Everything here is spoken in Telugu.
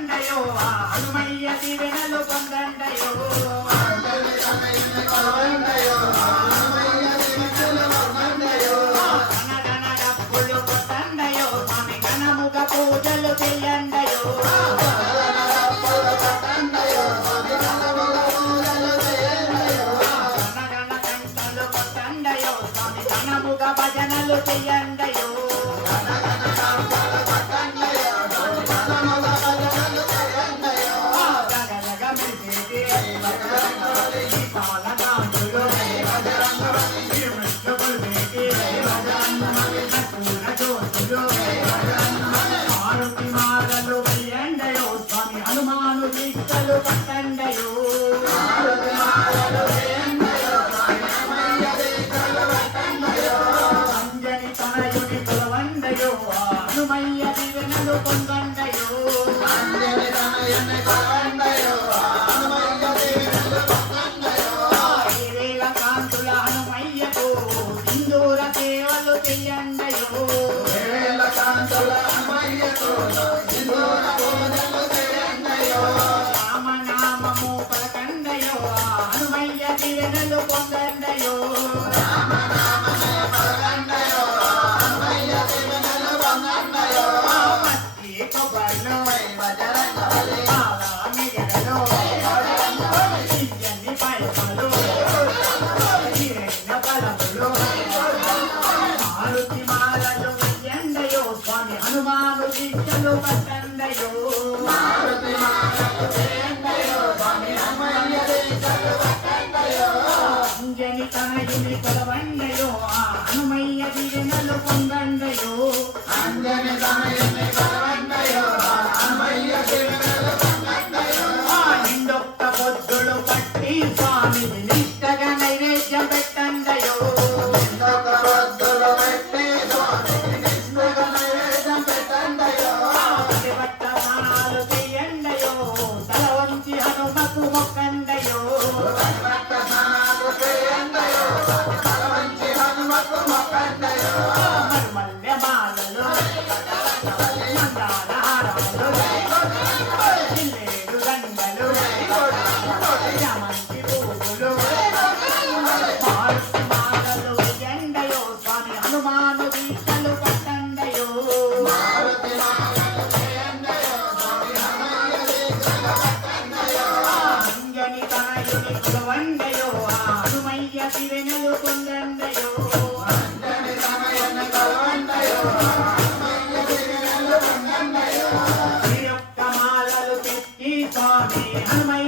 కొలవండయో హనుమయ్య దీవెనలు పొందండయో ధన డబ్బులు కొట్టండయో స్వామి ఘనముగ పూజలు చెయ్యండయో గంటలు కొట్టండయో స్వామి ఘనముగ భజనలు చెయ్యండయో హనుమాను దీక్షలు పట్టండయో అంజని తనయుని కొలవండయో హనుమయ్య దీవెనలు పొందండయో వేల కాంతుల హనుమయ్యకు సింధూర సేవలు చెయ్యండయో రామనామము పలకండయో హనుమయ్య దీవెనలు పొందండయో పత్తి కొబ్బరిలో మిగడలో ఇయ్యన్ని పైసలు ఈరైన బలములు మారుతి మాలలు వెయ్యండయో స్వామి హనుమాను దీక్షలు పట్టండయో అంజని తనయుని కొలవండయో హనుమయ్య దీవెనలు పొందండయో నిండొక్క పొద్దులు పట్టి స్వామి నిష్టగా నైవేద్యం పెట్టండయో పట్ట స్నానాలు చెయ్యండయో తల వంచి హనుమకు మొక్కండయో మరుమల్లె మాలలు మందార హారాలు జిల్లేడు దండలు చామంతి పువ్వులు మారుతి మాలలు వెయ్యండయో స్వామి హనుమాను దీక్షలు పట్టండయో అంజని తనయుని కొలవండయో హనుమయ్య దీవెనలు పొందండయో మాలలు పెట్టి స్వామి హనుమయ్య